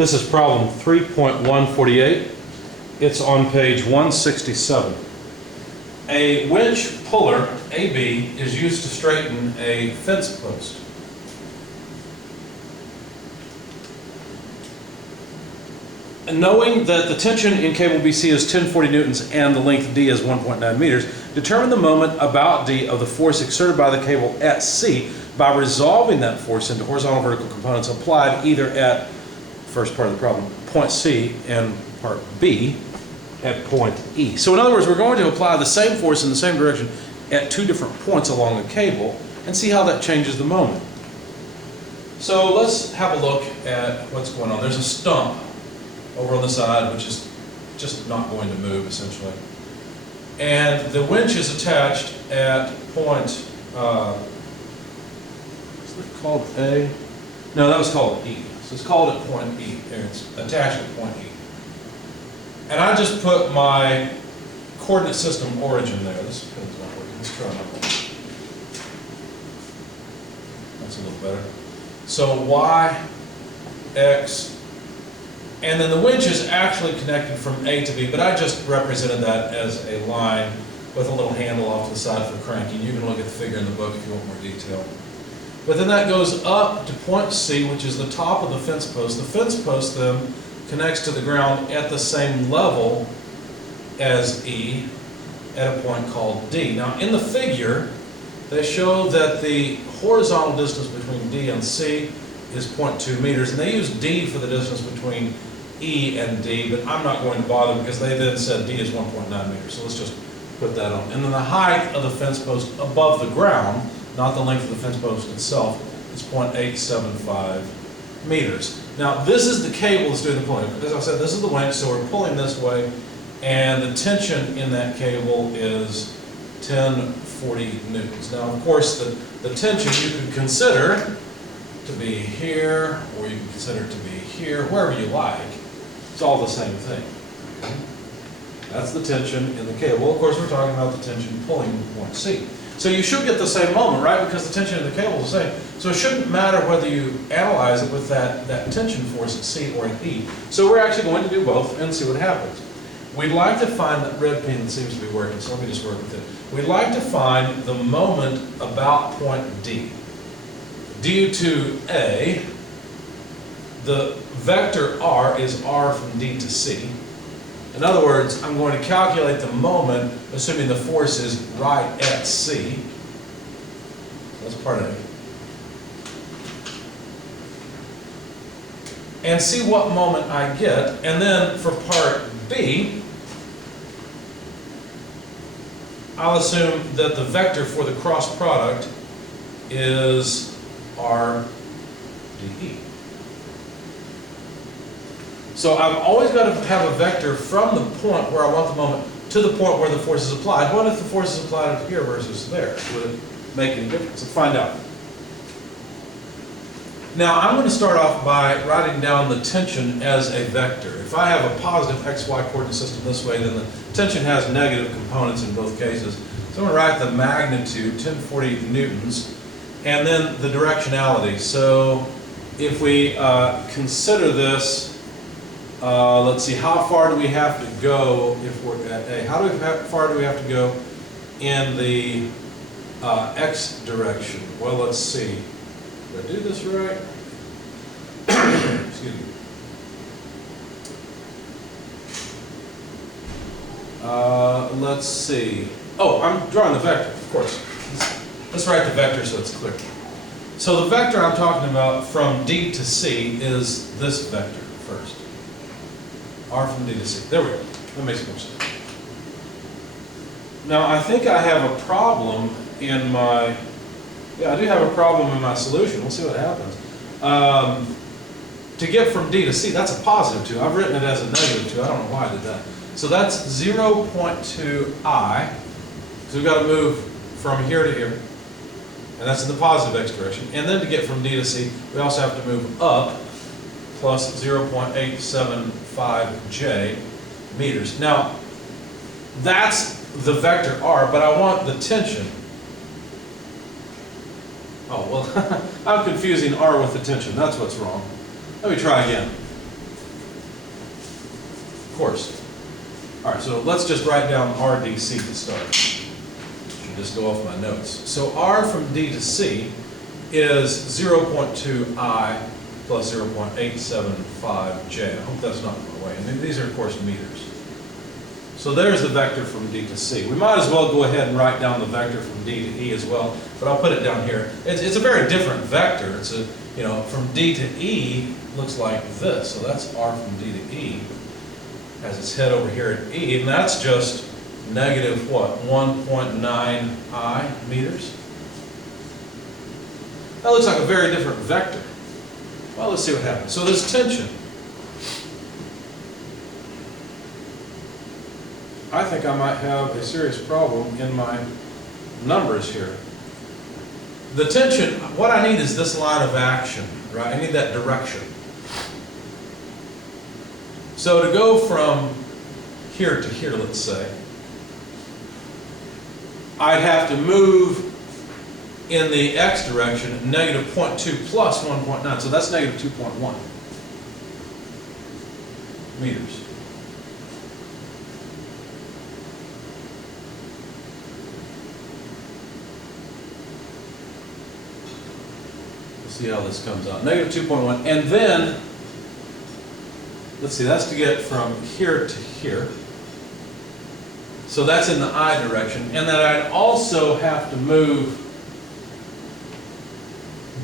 This is problem 3.148. It's on page 167. A winch puller, AB, is used to straighten a fence post. And knowing that the tension in cable BC is 1040 newtons and the length D is 1.9 meters, determine the moment about D of the force exerted by the cable at C by resolving that force into horizontal vertical components applied either at, first part of the problem, point C, and part B at point E. So in other words, we're going to apply the same force in the same direction at two different points along the cable and see how that changes the moment. So let's have a look at what's going on. There's a stump over on the side which is just not going to move essentially. And the winch is attached at point, is it called A? No, that was called E. So it's called at point E. There, it's attached at point E. And I just put my coordinate system origin there. This pin's not working. Let's try another one. That's a little better. So Y, X, and then the winch is actually connected from A to B, but I just represented that as a line with a little handle off to the side for cranking. You can look at the figure in the book if you want more detail. But then that goes up to point C, which is the top of the fence post. The fence post then connects to the ground at the same level as E at a point called D. Now in the figure, they show that the horizontal distance between D and C is 0.2 meters, and they use D for the distance between E and D, but I'm not going to bother because they then said D is 1.9 meters, so let's just put that on. And then the height of the fence post above the ground, not the length of the fence post itself, is 0.875 meters. Now this is the cable that's doing the pulling. As I said, this is the winch, so we're pulling this way, and the tension in that cable is 1040 newtons. Now of course the tension you could consider to be here, or you can consider it to be here, wherever you like. It's all the same thing. Okay? That's the tension in the cable. Of course, we're talking about the tension pulling point C. So you should get the same moment, right? Because the tension in the cable is the same. So it shouldn't matter whether you analyze it with that tension force at C or at E. So we're actually going to do both and see what happens. We'd like to find that red pin that seems to be working, so let me just work with it. We'd like to find the moment about point D. Due to A, the vector R is R from D to C. In other words, I'm going to calculate the moment assuming the force is right at C. That's part A. And see what moment I get. And then for part B, I'll assume that the vector for the cross product is RDE. So I've always got to have a vector from the point where I want the moment to the point where the force is applied. What if the force is applied here versus there? Would it make any difference? Let's find out. Now I'm going to start off by writing down the tension as a vector. If I have a positive XY coordinate system this way, then the tension has negative components in both cases. So I'm going to write the magnitude, 1040 newtons, and then the directionality. So if we consider this, let's see, how far do we have to go if we're at A? How far do we have to go in the X direction? Well, let's see. Did I do this right? Excuse me. Let's see. Oh, I'm drawing the vector, of course. Let's write the vector so it's clear. So the vector I'm talking about from D to C is this vector first. R from D to C. There we go. That makes more sense. Now I think I have a problem in my, I do have a problem in my solution. We'll see what happens. To get from D to C, that's a positive 2. I've written it as a negative 2. I don't know why I did that. So that's 0.2I. So we've got to move from here to here. And that's in the positive X direction. And then to get from D to C, we also have to move up plus 0.875J meters. Now, that's the vector R, but I want the tension. Oh, well, I'm confusing R with the tension. That's what's wrong. Let me try again. course. All right, so let's just write down RDC to start. Should just go off my notes. So R from D to C is 0.2I plus 0.875J. I hope that's not in my way. And these are, of course, meters. So there's the vector from D to C. We might as well go ahead and write down the vector from D to E as well, but I'll put it down here. It's a very different vector. It's a, you know, from D to E looks like this. So that's R from D to E. Has its head over here at E, and that's just negative what? 1.9I meters. That looks like a very different vector. Well, let's see what happens. So this tension, I think I might have a serious problem in my numbers here. The tension, what I need is this line of action, right? I need that direction. So to go from here to here, let's say, I'd have to move in the x direction, negative 0.2 plus 1.9, so that's negative 2.1 meters. Let's see how this comes out. Negative 2.1, and then, let's see, that's to get from here to here. So that's in the I direction, and then I'd also have to move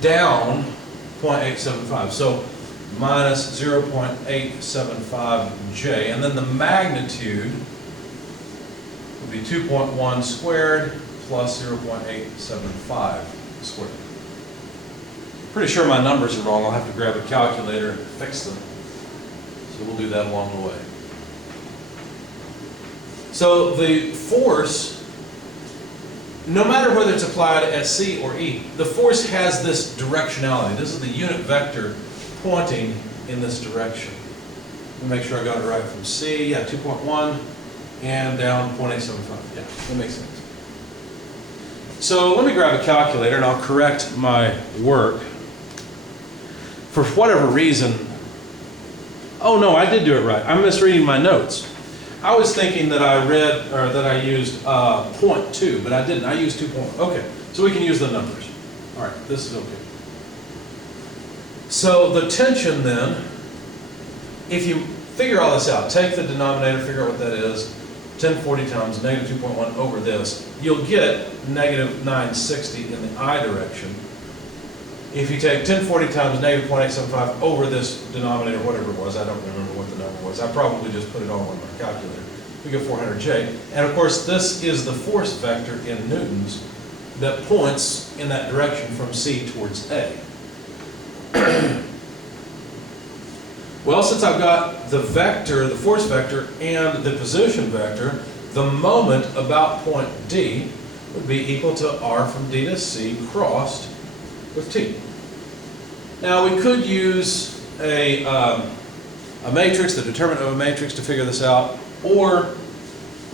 down 0.875, so minus 0.875J, and then the magnitude would be 2.1 squared plus 0.875 squared. Pretty sure my numbers are wrong. I'll have to grab a calculator and fix them. So we'll do that along the way. So the force, no matter whether it's applied at C or E, the force has this directionality. This is the unit vector pointing in this direction. Let me make sure I got it right from C. Yeah, 2.1 and down 0.875. Yeah, that makes sense. So let me grab a calculator and I'll correct my work. For whatever reason, oh no, I did do it right. I'm misreading my notes. I was thinking that I read, or that I used 0.2, but I didn't. I used 2.1. Okay, so we can use the numbers. All right, this is okay. So the tension then, if you figure all this out, take the denominator, figure out what that is, 1040 times negative 2.1 over this, you'll get negative 960 in the I direction. If you take 1040 times negative 0.875 over this denominator, whatever it was, I don't remember what the number was. I probably just put it all on my calculator. We get 400J. And of course, this is the force vector in newtons that points in that direction from C towards A. Well, since I've got the vector, the force vector, and the position vector, the moment about point D would be equal to R from D to C crossed with T. Now we could use a matrix, the determinant of a matrix, to figure this out, or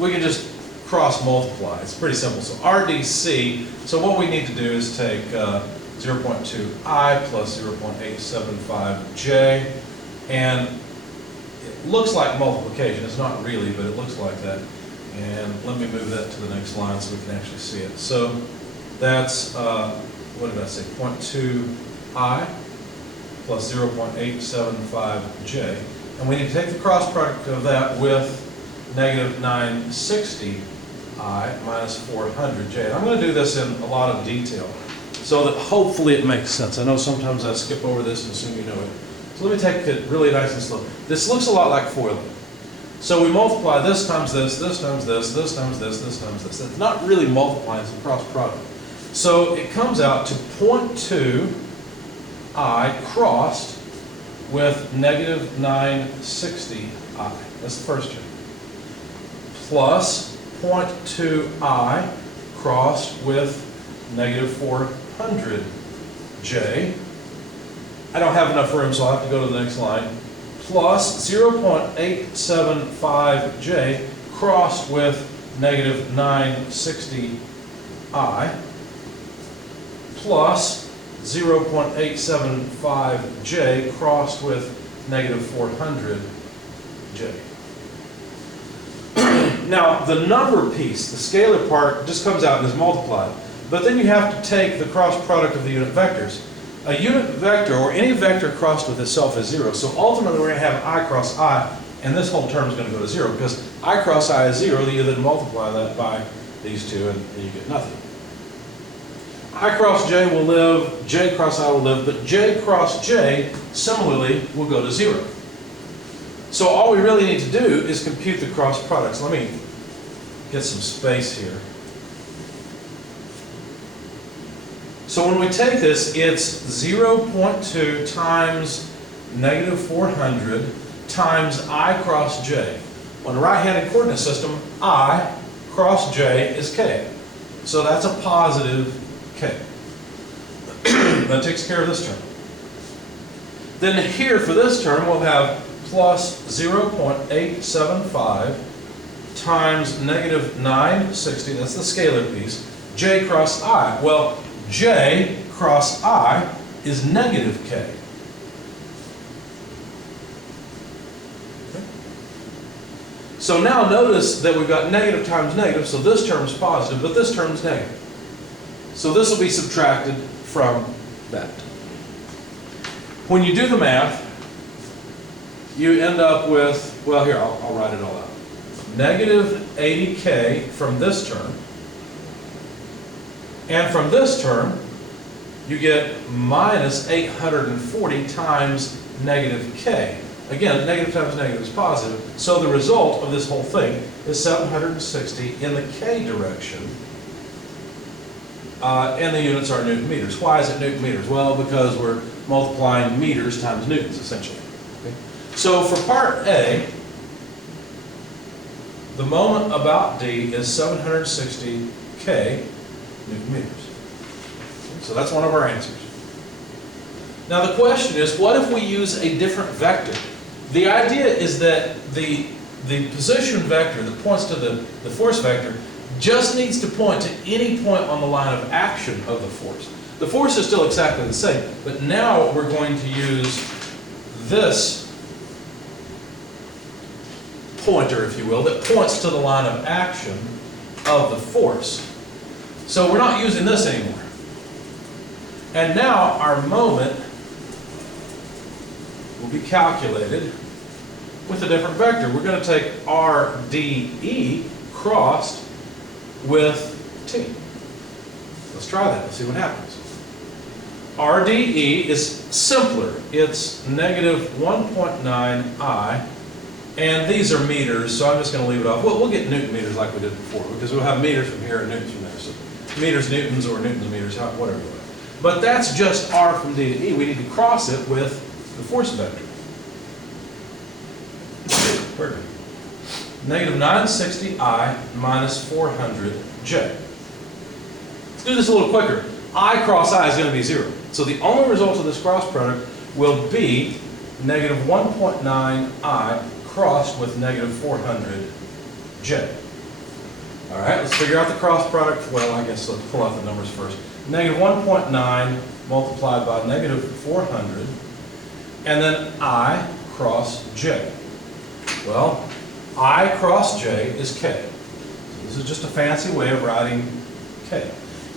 we can just cross multiply. It's pretty simple. So RDC, so what we need to do is take 0.2I plus 0.875J, and it looks like multiplication. It's not really, but it looks like that. And let me move that to the next line so we can actually see it. So that's, what did I say, 0.2I plus 0.875J. And we need to take the cross product of that with negative 960I minus 400J. And I'm going to do this in a lot of detail so that hopefully it makes sense. I know sometimes I skip over this and assume you know it. So let me take it really nice and slow. This looks a lot like foiling. So we multiply this times this, this times this, this times this, this times this. It's not really multiplying, it's a cross product. So it comes out to 0.2I crossed with negative 960I. That's the first term. Plus 0.2I crossed with negative 400J. I don't have enough room, so I'll have to go to the next line. Plus 0.875J crossed with negative 960I. Plus 0.875J crossed with negative 400J. Now, the number piece, the scalar part, just comes out and is multiplied. But then you have to take the cross product of the unit vectors. A unit vector, or any vector crossed with itself, is 0. So ultimately we're going to have I cross I, and this whole term is going to go to 0, because I cross I is 0, you then multiply that by these two, and you get nothing. I cross j will live, j cross I will live, but j cross j similarly will go to 0. So all we really need to do is compute the cross products. Let me get some space here. So when we take this, it's 0.2 times negative 400 times I cross j. On the right-handed coordinate system, I cross j is k. So that's a positive k. That takes care of this term. Then here for this term, we'll have plus 0.875 times negative 960, that's the scalar piece, j cross I. Well, j cross I is negative k. Okay. So now notice that we've got negative times negative, so this term is positive, but this term is negative. So this will be subtracted from that. When you do the math, you end up with, well here, I'll write it all out. Negative 80k from this term. And from this term, you get minus 840 times negative k. Again, negative times negative is positive, so the result of this whole thing is 760 in the k direction. And the units are Newton meters. Why is it Newton meters? Well, because we're multiplying meters times newtons, essentially. Okay? So for part A, the moment about D is 760 k Newton meters. So that's one of our answers. Now the question is, what if we use a different vector? The idea is that the position vector that points to the force vector just needs to point to any point on the line of action of the force. The force is still exactly the same, but now we're going to use this pointer, if you will, that points to the line of action of the force. So we're not using this anymore. And now our moment will be calculated with a different vector. We're going to take RDE crossed with T. Let's try that. Let's see what happens. RDE is simpler. It's negative 1.9 I, and these are meters, so I'm just going to leave it off. We'll get Newton meters like we did before, because we'll have meters from here and newtons from there. So meters, newtons, or newtons, meters, whatever. But that's just R from D to E. We need to cross it with the force vector. Perfect. Negative 960I minus 400J. Let's do this a little quicker. I cross I is going to be 0. So the only result of this cross product will be negative 1.9I crossed with negative 400J. All right, let's figure out the cross product. Well, I guess let's pull out the numbers first. Negative 1.9 multiplied by negative 400, and then I cross J. Well, I cross J is K. So this is just a fancy way of writing K.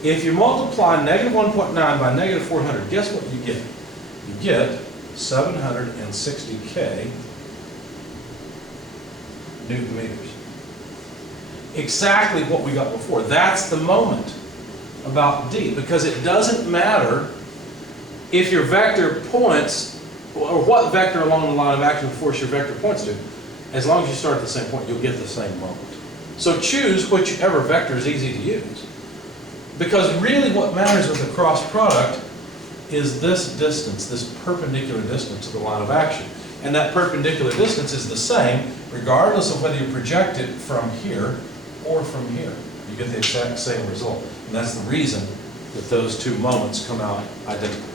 If you multiply negative 1.9 by negative 400, guess what you get? You get 760K Newton meters. Exactly what we got before. That's the moment about D, because it doesn't matter if your vector points, or what vector along the line of action of force your vector points to. As long as you start at the same point, you'll get the same moment. So choose whichever vector is easy to use. Because really what matters with the cross product is this distance, this perpendicular distance to the line of action. And that perpendicular distance is the same regardless of whether you project it from here or from here. You get the exact same result. And that's the reason that those two moments come out identical.